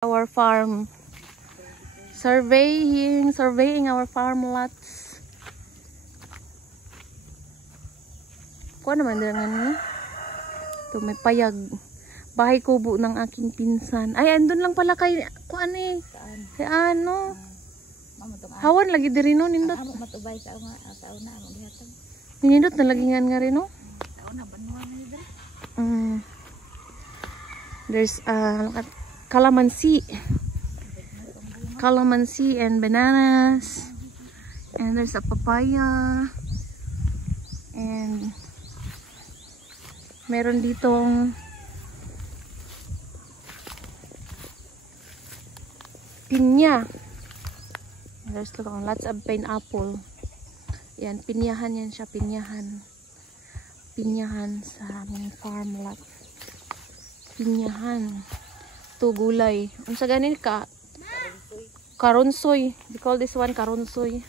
Our farm. Surveying our farm lots. Kuha naman din nga. Ito may payag. Bahay kubo ng aking pinsan. Ay, andun lang pala kay kuha ni. Kay ano? Hawan lagi diri no nindot. Matubay sa una amo gihatag. Nindot na lagi nga rin no. Taon na banwa na dira. There's calamansi and bananas, and there's a papaya, and meron ditong pinya. There's lots of pineapple. Yan, pinyahan yan siya, pinyahan sa aming farm lot. Pinyahan. To gulay. Unsa ganin ka? Karunsoy. We call this one karunsoy.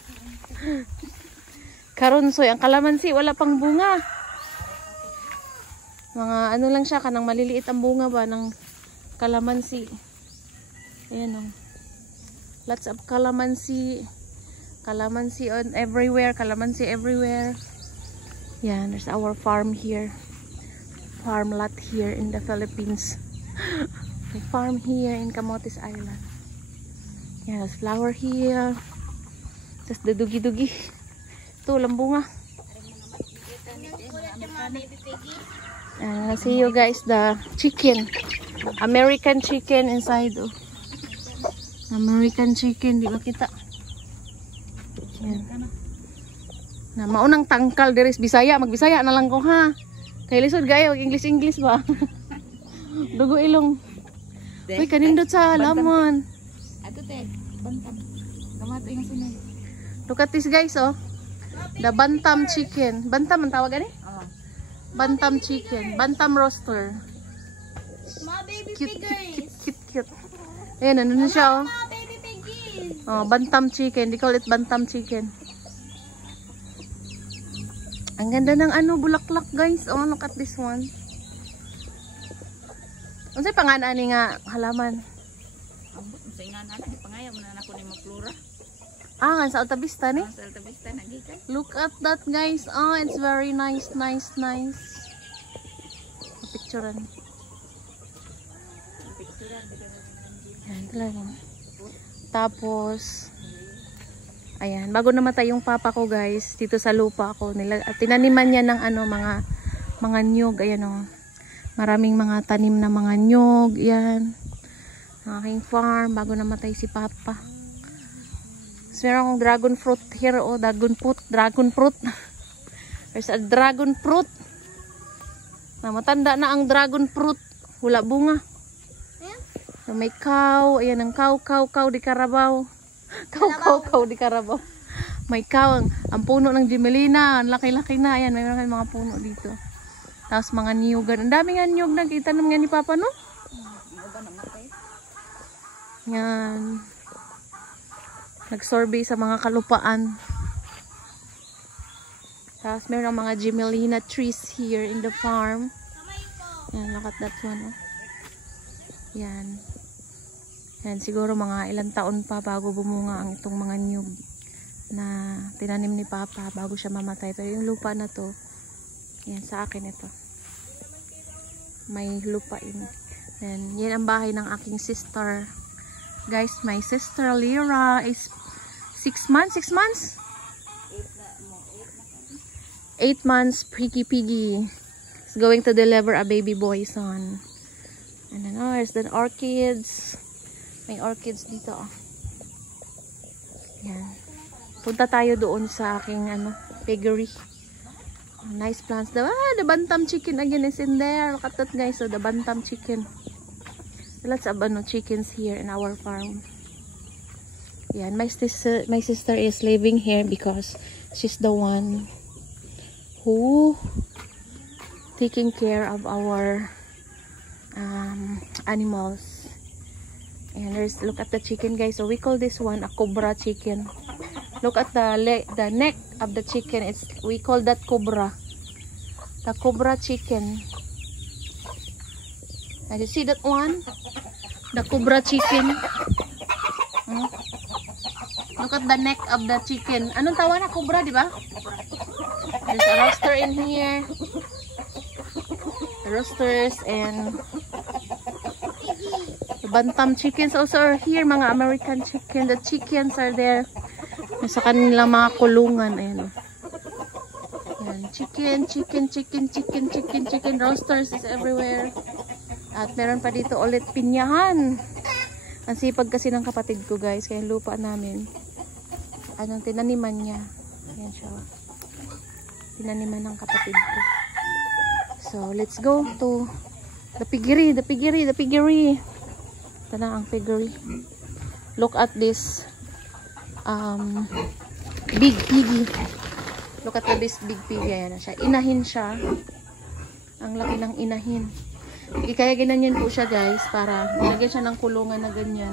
Karunsoy. Ang kalamansi wala pang bunga. Mga ano lang siya, kanang maliliit ang bunga ba ng kalamansi. Ayan o. Lots of kalamansi. Kalamansi on everywhere. Kalamansi everywhere. Yan, there's our farm here. Farm lot here in the Philippines. The farm here in Camotes Island. Yeah, there's flower here. There's the dugi-dugi. Ito, lambunga. See you guys, the chicken. American chicken inside. Oh. American chicken, di ba kita? Yan. Na maunang tangkal deres Bisaya, magbisaya na lang ko ha. Kay lisod gayo, English ba? Dugo ilong. Uy, kanindot sa lamon. Ato te, bantam. Kamatoy nga sunod. Look at this guys, oh. The bantam chicken. Bantam ang tawag ani? Oo. Bantam chicken. Bantam roaster. Mga baby Cute. Ayan, ano na siya, oh. Mga baby piggies. Oh, bantam chicken. They call it bantam chicken. Ang ganda ng ano, bulaklak guys. Oh, look at this one. Unsay pangalan ni nga halaman? Ambot sa ingan ana pangaya mo na nako ni maplura. Ah, sa Alta Vista ni? Sa Alta Vista nagikan. Look at that guys. Oh, it's very nice. Picturean. Yan talaga. Tapos ayan, bago namatay yung papa ko guys, dito sa lupa ako nila tinaniman niya ng ano mga niyog, ayan oh. Maraming mga tanim na mga nyog, yan. Ang aking farm, bago namatay si Papa. So, meron akong dragon fruit here, oh, dragon fruit. There's a dragon fruit. Matanda na ang dragon fruit. Wala bunga. So, may cow, ayan ang cow di Carabao. Cow di Carabao. May cow, ang puno ng Gimelina, ang laki-laki na, ayan, may mga puno dito. Tapos mga niyugan. Ang dami nga niyug na itanong nga ni Papa, no? Yan. Nag-survey sa mga kalupaan. Tapos meron mga Gimelina trees here in the farm. Yan, look at that one, oh. Yan. Yan, siguro mga ilang taon pa bago bumunga ang itong mga niyug na tinanim ni Papa bago siya mamatay. Pero yung lupa na to, yan, sa akin ito. May lupain. Then, yan ang bahay ng aking sister. Guys, my sister Lyra is 6 months? 6 months? 8 months, piggy. Is going to deliver a baby boy son. And then, oh, there's the orchids. May orchids dito, oh. Yan. Punta tayo doon sa aking, piggery. Nice plants. The bantam chicken again is in there. Look at that guys. So the bantam chicken. Lots of chickens here in our farm. Yeah, and my sister is living here because she's the one who taking care of our animals. And look at the chicken guys. So we call this one a cobra chicken. Look at the neck of the chicken. We call that cobra. The cobra chicken. And you see that one? The cobra chicken. Hmm? Look at the neck of the chicken. Anong tawa na? Cobra, di ba? There's a rooster in here. The roosters and the bantam chickens also are here. Mga American chicken. The chickens are there. Sa kanilang mga kulungan. Ayan. Ayan. Chicken. Roosters is everywhere. At meron pa dito ulit pinyahan. Ang sipag kasi ng kapatid ko, guys. Kaya yung lupa namin. Anong tinaniman niya. Ayan siya. Tinaniman ng kapatid ko. So, let's go to the piggery. Ito na ang piggery. Look at this big piggy. Look at this big piggy. Ayan na siya. Inahin siya. Ang laki ng inahin. Kaya ganyan po siya, guys, para nilagyan siya ng kulungan na ganyan.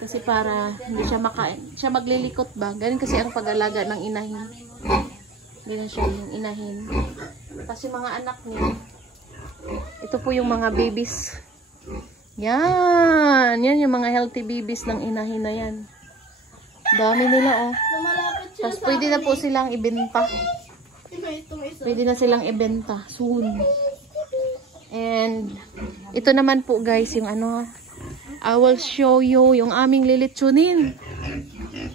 Kasi para hindi siya makain. Siya maglilikot ba? Ganyan kasi ang pag-alaga ng inahin. Ganyan siya yung inahin. Kasi mga anak niya. Ito po yung mga babies. Yan. Yan yung mga healthy babies ng inahin na yan. Dami nila, oh. Tapos pwede na po silang ibenta. Pwede na silang ibenta soon. And ito naman po, guys, yung ano, I will show you yung aming lilitsunin.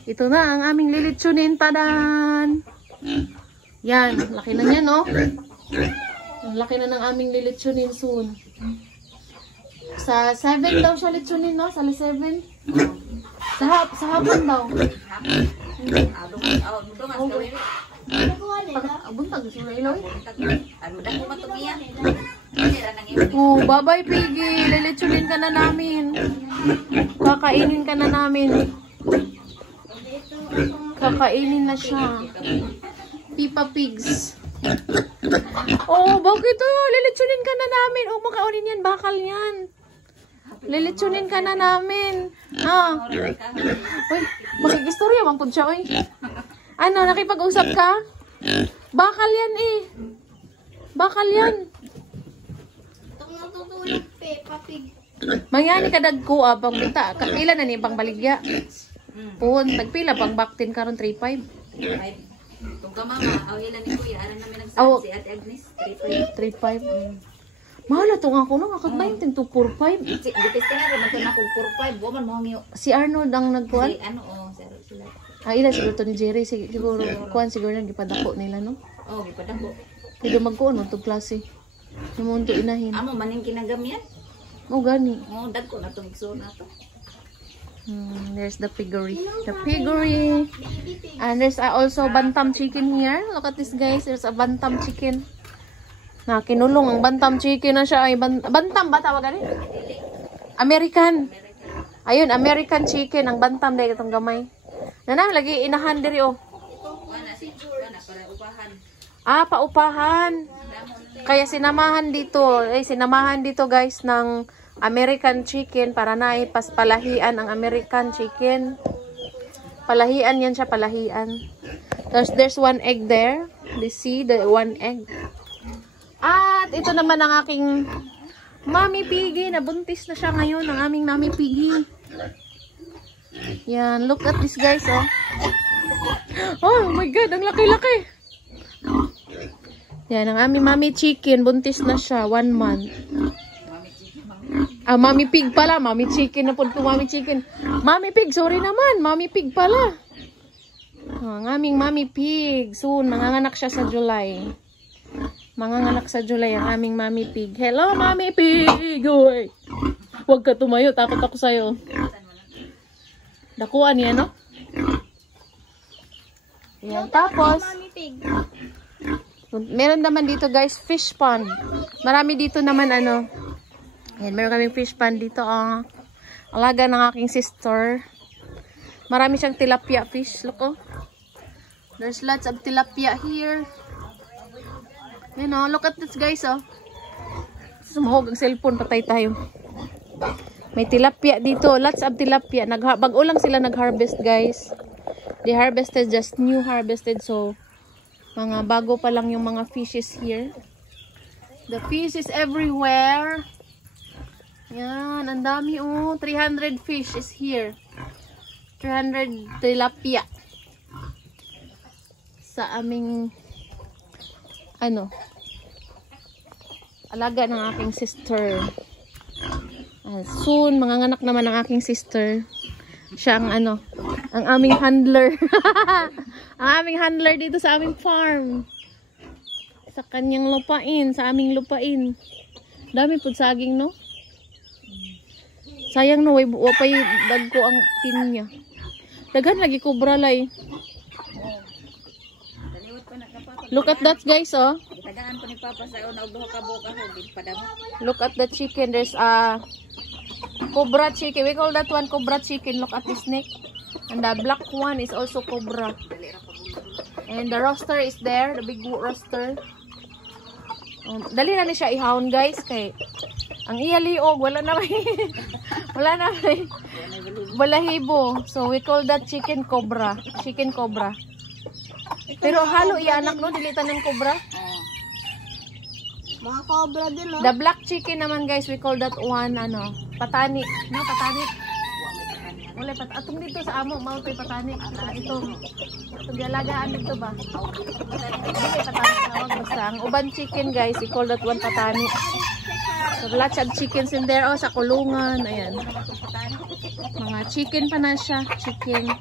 Ito na ang aming lilitsunin. Tadan! Yan, laki na yan, no? Laki na ng aming lilitsunin soon. Sa 7 daw siya litsunin, no? Sa 7? Sa hapon daw. Buntag, sila iloy. Oh, bye-bye, Piggy. Lilitsunin ka na namin. Kakainin ka na namin. Kakainin na siya. Peppa Pigs. Oh, bakit oh? Lilitsunin ka na namin. Oh, makaunin yan. Bakal yan. Lilitsunin ka na namin. Ah. Uy, makikistorya bang po siya, uy. Ano, nakipag-usap ka? Bakal yan eh. Bakal yan. Natutulog, Peppa Pig. Mangyani ka dagko pang bita. Kapila na ni pang baligya. Pun, tagpila pang baktin karon 3.5. Kung ka mama, ilan ni kuya, aran namin nagsabi si Ate Agnes, 3.5. Mahal to nga kuno nga kag 19 to 4.5. Dipis ka na rin, magkana kong 4.5, woman mo ngiyo. Si Arnold ang nagkuan. Si ano, sila. Ilan siguro to ni Jerry, siguro kuan siguro nang gipadako nila, no? Oh, gipadako. Pwede magkuan to klase. Mundo inahin. Amo maning kinagam yan. Oh, gani. Oh, dagko na tong igsoon na to. There's the piggery. The piggery. And there's also bantam chicken here. Look at this, guys. There's a bantam chicken. Na kinulong ang bantam chicken na siya. Ay, bantam ba tawagan eh? American. Ayun, American chicken. Ang bantam dahil itong gamay. Nanang, lagi inahan diri oh. Para upahan. Ah, paupahan. Kaya sinamahan dito guys ng American chicken para na ipaspalahian ang American chicken. Palahian yan siya, palahian. There's one egg there. You see the one egg. At ito naman ang aking Mommy Piggy. Nabuntis na siya ngayon, ang aming Mommy Piggy. Yan, look at this, guys, oh. Oh my God, ang laki-laki. Yan, ang aming Mommy Chicken. Buntis na siya, 1 month. Ah, Mommy Pig pala. Mommy Chicken na po ito, Mommy Chicken. Mommy Pig, sorry naman. Mommy Pig pala. Oh, ang aming Mommy Pig. Soon, manganganak siya sa July. Manganganak sa July ang aming Mommy Pig. Hello, Mommy Pig! Uy. Huwag ka tumayo. Takot ako sa'yo. Dakuan yan, no? Yan. Tapos, Mommy Pig. meron naman dito, guys, fish pond. Marami dito naman, ano. Yan, meron kaming fish pond dito, oh. Alaga ng aking sister. Marami siyang tilapia fish. Look, oh. There's lots of tilapia here. You know, look at this, guys, oh. Sumahog ang cellphone, patay tayo. May tilapia dito. Lots of tilapia. Bago lang sila nag-harvest, guys. They harvested, just new harvested. So, mga bago pa lang yung mga fishes here. The fish is everywhere. Yan, ang dami oh. 300 fish is here. 300 tilapia. Sa aming ano, alaga ng aking sister. Soon, manganganak naman ang aking sister. Siya ang ano, ang aming handler. Ang aming handler dito sa aming farm. Sa kanyang lupain, sa aming lupain. Dami po saging, no? Sayang no, wapay dagko ang tin niya. Daghan lagi kubra lay. Daliwat pa na kapatid. Look at that guys, oh. Itagaan ko ni Papa sa una og duha ka buok ako padamo. Look at the chicken. There's a cobra chicken. We call that one cobra chicken. Look at the snake. And the black one is also cobra. Dali ra pa bulo. And the roaster is there, the big roaster. Dali na ni siya ihawon guys kay ang iyaliog wala na may wala na may balahibo. So we call that chicken cobra. Chicken cobra. Pero halo iya anak no, dili tanan cobra. Mga cobra din, no? The black chicken naman guys, we call that one ano, patani. No, patani. Wala pat atong dito sa amo mao tay patani. Itong dialagaan dito ba? Dili patani tawag basta ang uban chicken guys, we call that one patani. So lots of chickens in there oh sa kulungan, ayan. Mga chicken pa na siya, chicken.